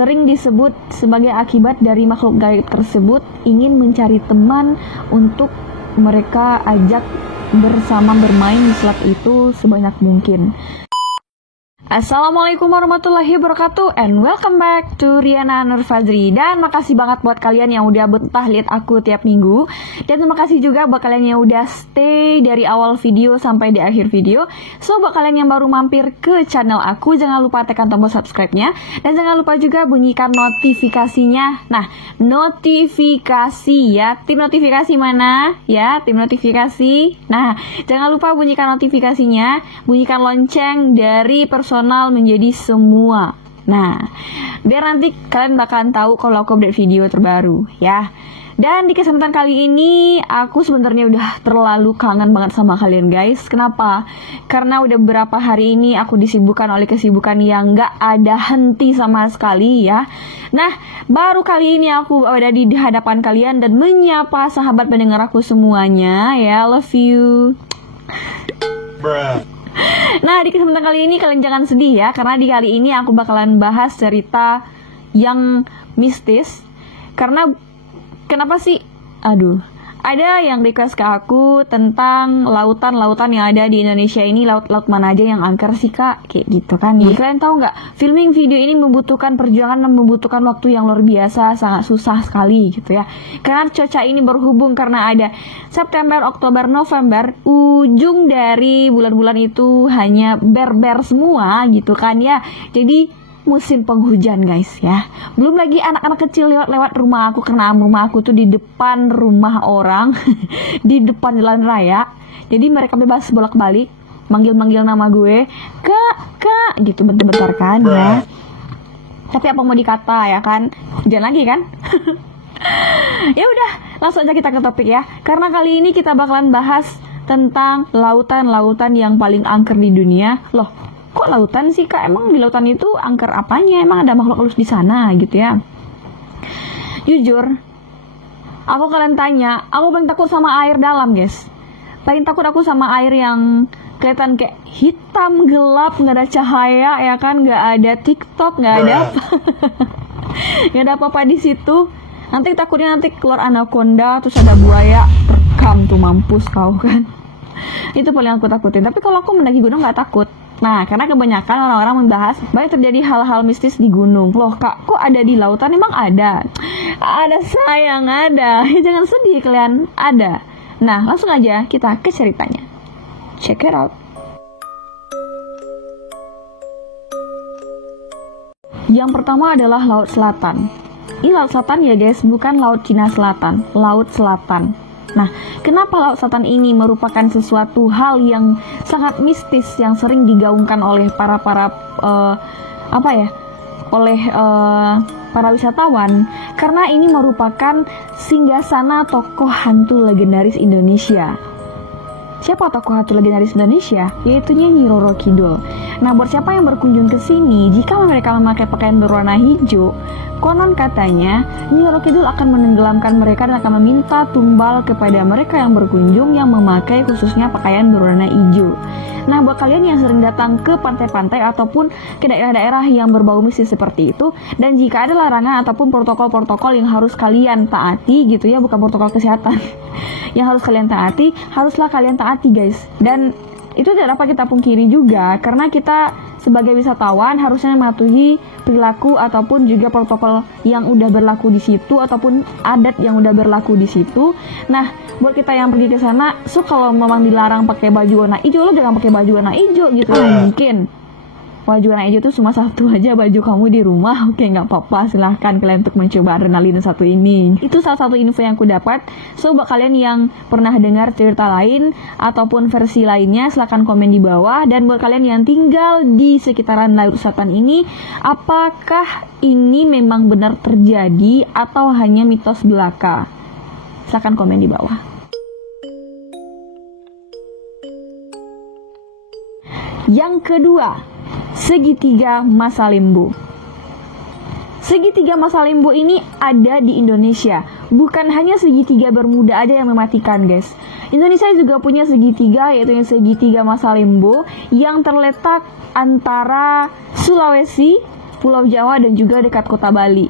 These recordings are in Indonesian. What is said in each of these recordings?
sering disebut sebagai akibat dari makhluk gaib tersebut ingin mencari teman untuk mereka ajak bersama bermain di selat itu sebanyak mungkin. Assalamualaikum warahmatullahi wabarakatuh, and welcome back to Riana Nur Fazri. Dan makasih banget buat kalian yang udah betah lihat aku tiap minggu. Dan terima kasih juga buat kalian yang udah stay dari awal video sampai di akhir video. So buat kalian yang baru mampir ke channel aku, jangan lupa tekan tombol subscribe-nya. Dan jangan lupa juga bunyikan notifikasinya. Nah, notifikasi ya, tim notifikasi mana? Ya, tim notifikasi. Nah, jangan lupa bunyikan notifikasinya, bunyikan lonceng dari personal menjadi semua. Nah, biar nanti kalian bakalan tahu kalau aku update video terbaru ya. Dan di kesempatan kali ini aku sebenarnya udah terlalu kangen banget sama kalian guys. Kenapa? Karena udah beberapa hari ini aku disibukkan oleh kesibukan yang gak ada henti sama sekali ya. Nah, baru kali ini aku ada di hadapan kalian dan menyapa sahabat pendengar aku semuanya ya. Love you. Bruh. Nah, di kesempatan kali ini kalian jangan sedih ya, karena di kali ini aku bakalan bahas cerita yang mistis. Karena kenapa sih? Ada yang request ke aku tentang lautan-lautan yang ada di Indonesia ini, laut-laut mana aja yang angker sih kak, kayak gitu kan. Jadi kalian tahu nggak, filming video ini membutuhkan perjuangan dan membutuhkan waktu yang luar biasa, sangat susah sekali gitu ya. Karena cuaca ini berhubung karena ada September, Oktober, November, ujung dari bulan-bulan itu hanya ber-ber semua gitu kan ya. Jadi musim penghujan guys ya. Belum lagi anak-anak kecil lewat rumah aku, karena rumah aku tuh di depan rumah orang di depan jalan raya. Jadi mereka bebas bolak-balik manggil-manggil nama gue, kak gitu, bentar-bentar kan ya. Tapi apa mau dikata ya kan, hujan lagi kan. Ya udah, langsung aja kita ke topik ya. Karena kali ini kita bakalan bahas tentang lautan-lautan yang paling angker di dunia. Loh, kok lautan sih kak? Emang di lautan itu angker apanya? Emang ada makhluk halus di sana gitu ya? Jujur, aku kalian tanya, aku paling takut sama air dalam guys. Paling takut aku sama air yang kelihatan kayak hitam gelap, nggak ada cahaya ya kan, nggak ada TikTok, nggak ada apa, nggak ada apa-apa di situ. Nanti takutnya nanti keluar anaconda, terus ada buaya, rekam tuh, mampus kau kan. Itu paling aku takutin. Tapi kalau aku mendaki gunung nggak takut. Nah, karena kebanyakan orang-orang membahas banyak terjadi hal-hal mistis di gunung. Loh kak, kok ada di lautan? Emang ada? Ada sayang, ada. Jangan sedih kalian, ada. Nah, langsung aja kita ke ceritanya. Check it out. Yang pertama adalah Laut Selatan. Ini Laut Selatan ya guys, bukan Laut Cina Selatan, Laut Selatan. Nah, kenapa Laut Selatan ini merupakan sesuatu hal yang sangat mistis yang sering digaungkan oleh para wisatawan? Karena ini merupakan singgasana tokoh hantu legendaris Indonesia. Siapa tokoh hantu legendaris Indonesia? Yaitunya Nyi Roro Kidul. Nah, buat siapa yang berkunjung ke sini, jika mereka memakai pakaian berwarna hijau, konon katanya Nyi Roro Kidul akan menenggelamkan mereka dan akan meminta tumbal kepada mereka yang berkunjung yang memakai khususnya pakaian berwarna hijau. Nah, buat kalian yang sering datang ke pantai-pantai ataupun ke daerah-daerah yang berbau mistis seperti itu, dan jika ada larangan ataupun protokol-protokol yang harus kalian taati gitu ya, bukan protokol kesehatan yang harus kalian taati, haruslah kalian taati guys. Dan itu tidak dapat kita pungkiri juga, karena kita sebagai wisatawan harusnya mematuhi perilaku ataupun juga protokol yang udah berlaku di situ ataupun adat yang udah berlaku di situ. Nah, buat kita yang pergi ke sana, kalau memang dilarang pakai baju warna hijau, lo jangan pakai baju warna hijau gitu. Mungkin baju warna hijau itu cuma satu aja baju kamu di rumah. Oke, nggak apa-apa, silahkan kalian untuk mencoba adrenalin satu ini. Itu salah satu info yang aku dapat. So, buat kalian yang pernah dengar cerita lain ataupun versi lainnya, silahkan komen di bawah. Dan buat kalian yang tinggal di sekitaran Laut Selatan ini, apakah ini memang benar terjadi atau hanya mitos belaka? Silahkan komen di bawah. Yang kedua, segitiga Masa Limbo. Segitiga Masa Limbo ini ada di Indonesia. Bukan hanya segitiga Bermuda aja yang mematikan guys. Indonesia juga punya segitiga, yaitu segitiga Masa Limbo yang terletak antara Sulawesi Pulau Jawa dan juga dekat kota Bali.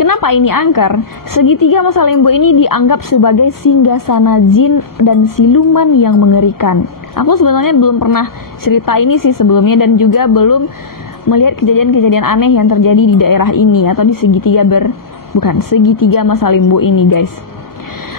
Kenapa ini angker? Segitiga Masa Lembu ini dianggap sebagai singgasana jin dan siluman yang mengerikan. Aku sebenarnya belum pernah cerita ini sih sebelumnya dan juga belum melihat kejadian-kejadian aneh yang terjadi di daerah ini atau di segitiga Masa Lembu ini, guys.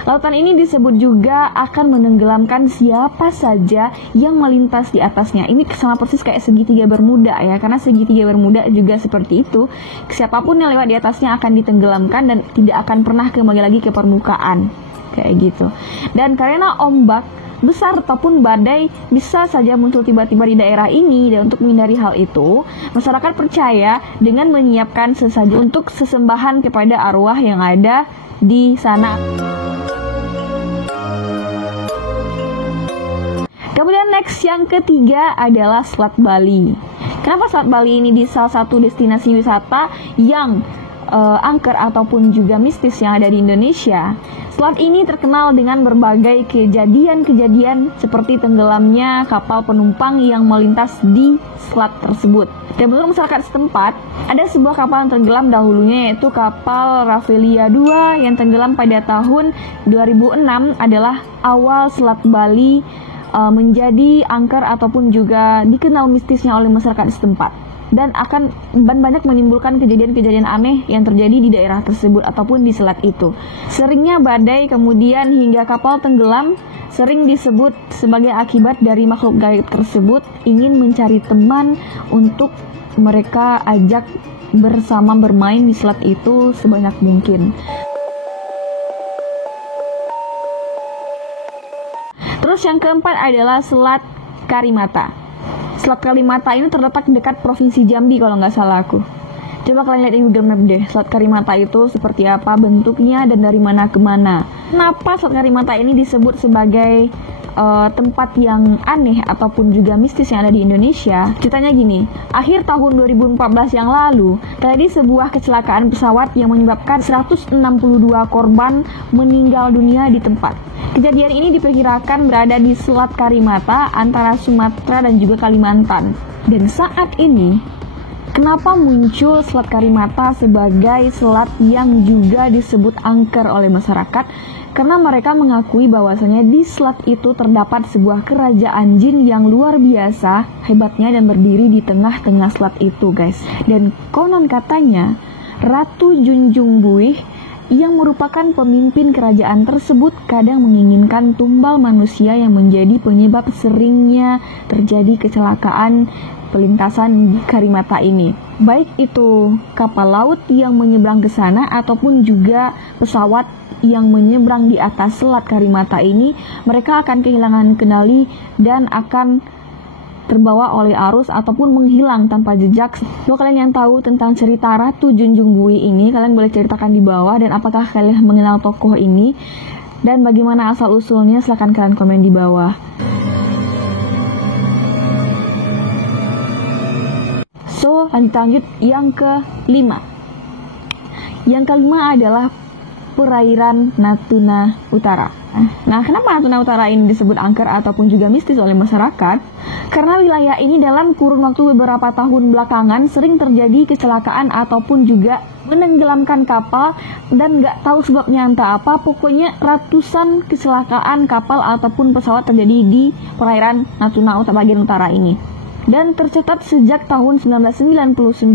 Lautan ini disebut juga akan menenggelamkan siapa saja yang melintas di atasnya. Ini sama persis kayak segitiga Bermuda ya, karena segitiga Bermuda juga seperti itu. Siapapun yang lewat di atasnya akan ditenggelamkan dan tidak akan pernah kembali lagi ke permukaan. Kayak gitu. Dan karena ombak besar ataupun badai bisa saja muncul tiba-tiba di daerah ini, dan untuk menghindari hal itu, masyarakat percaya dengan menyiapkan sesaji untuk sesembahan kepada arwah yang ada di sana. Kemudian next yang ketiga adalah Selat Bali. Kenapa Selat Bali ini di salah satu destinasi wisata yang angker ataupun juga mistis yang ada di Indonesia? Selat ini terkenal dengan berbagai kejadian-kejadian seperti tenggelamnya kapal penumpang yang melintas di selat tersebut. Dan menurut masyarakat setempat, ada sebuah kapal yang tenggelam dahulunya, yaitu kapal Rafflesia 2 yang tenggelam pada tahun 2006 adalah awal Selat Bali menjadi angker ataupun juga dikenal mistisnya oleh masyarakat setempat, dan banyak menimbulkan kejadian-kejadian aneh yang terjadi di daerah tersebut ataupun di selat itu. Seringnya badai kemudian hingga kapal tenggelam sering disebut sebagai akibat dari makhluk gaib tersebut ingin mencari teman untuk mereka ajak bersama bermain di selat itu sebanyak mungkin. Terus yang keempat adalah Selat Karimata. Selat Karimata ini terletak dekat Provinsi Jambi kalau nggak salah aku. Coba kalian lihat di Google Map deh, Selat Karimata itu seperti apa bentuknya dan dari mana ke mana. Kenapa Selat Karimata ini disebut sebagai tempat yang aneh ataupun juga mistis yang ada di Indonesia? Ceritanya gini, akhir tahun 2014 yang lalu terjadi sebuah kecelakaan pesawat yang menyebabkan 162 korban meninggal dunia di tempat. Kejadian ini diperkirakan berada di Selat Karimata antara Sumatera dan juga Kalimantan. Dan saat ini, kenapa muncul Selat Karimata sebagai selat yang juga disebut angker oleh masyarakat? Karena mereka mengakui bahwasanya di selat itu terdapat sebuah kerajaan jin yang luar biasa hebatnya dan berdiri di tengah-tengah selat itu, guys. Dan konon katanya Ratu Junjung Buih yang merupakan pemimpin kerajaan tersebut kadang menginginkan tumbal manusia yang menjadi penyebab seringnya terjadi kecelakaan pelintasan di Karimata ini. Baik itu kapal laut yang menyeberang ke sana ataupun juga pesawat yang menyeberang di atas Selat Karimata ini, mereka akan kehilangan kendali dan akan terbawa oleh arus ataupun menghilang tanpa jejak. Kalau kalian yang tahu tentang cerita Ratu Junjung Buih ini, kalian boleh ceritakan di bawah, dan apakah kalian mengenal tokoh ini dan bagaimana asal usulnya, silahkan kalian komen di bawah. So, lanjut yang kelima. Yang kelima adalah perairan Natuna Utara. Nah, kenapa Natuna Utara ini disebut angker ataupun juga mistis oleh masyarakat? Karena wilayah ini dalam kurun waktu beberapa tahun belakangan sering terjadi kecelakaan ataupun juga menenggelamkan kapal, dan nggak tahu sebabnya entah apa, pokoknya ratusan kecelakaan kapal ataupun pesawat terjadi di perairan Natuna bagian utara ini. Dan tercatat sejak tahun 1999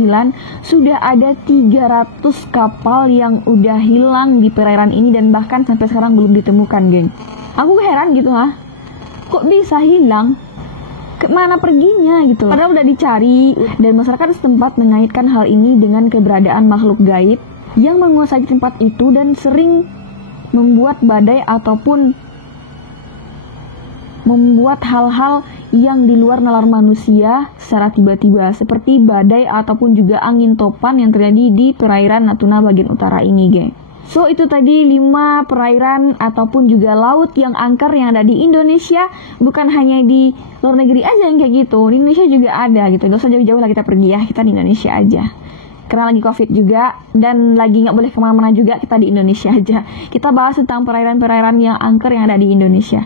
sudah ada 300 kapal yang udah hilang di perairan ini dan bahkan sampai sekarang belum ditemukan, geng. Aku heran gitu, kok bisa hilang? Kemana perginya gitu loh. Padahal udah dicari, dan masyarakat setempat mengaitkan hal ini dengan keberadaan makhluk gaib yang menguasai tempat itu dan sering membuat badai ataupun membuat hal-hal yang di luar nalar manusia secara tiba-tiba, seperti badai ataupun juga angin topan yang terjadi di perairan Natuna bagian utara ini, geng. So, itu tadi 5 perairan ataupun juga laut yang angker yang ada di Indonesia. Bukan hanya di luar negeri aja yang kayak gitu, di Indonesia juga ada gitu. Gak usah jauh-jauh lah kita pergi ya, kita di Indonesia aja. Karena lagi COVID juga, dan lagi gak boleh kemana-mana juga, kita di Indonesia aja. Kita bahas tentang perairan-perairan yang angker yang ada di Indonesia.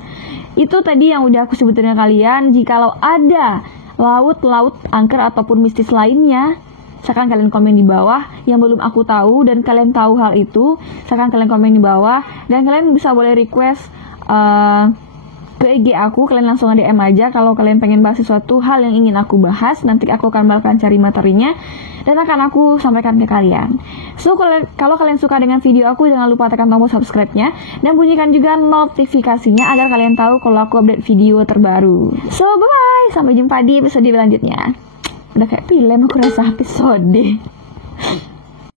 Itu tadi yang udah aku sebutin dengan kalian. Jikalau ada laut-laut angker ataupun mistis lainnya Silahkan kalian komen di bawah yang belum aku tahu dan kalian tahu hal itu. Silahkan kalian komen di bawah dan kalian bisa boleh request ke IG aku, kalian langsung DM aja kalau kalian pengen bahas sesuatu hal yang ingin aku bahas. Nanti aku akan bakalan cari materinya dan akan aku sampaikan ke kalian. So kalau kalian suka dengan video aku, jangan lupa tekan tombol subscribe-nya dan bunyikan juga notifikasinya agar kalian tahu kalau aku update video terbaru. So bye bye, sampai jumpa di episode selanjutnya. Udah kayak film aku rasa episode.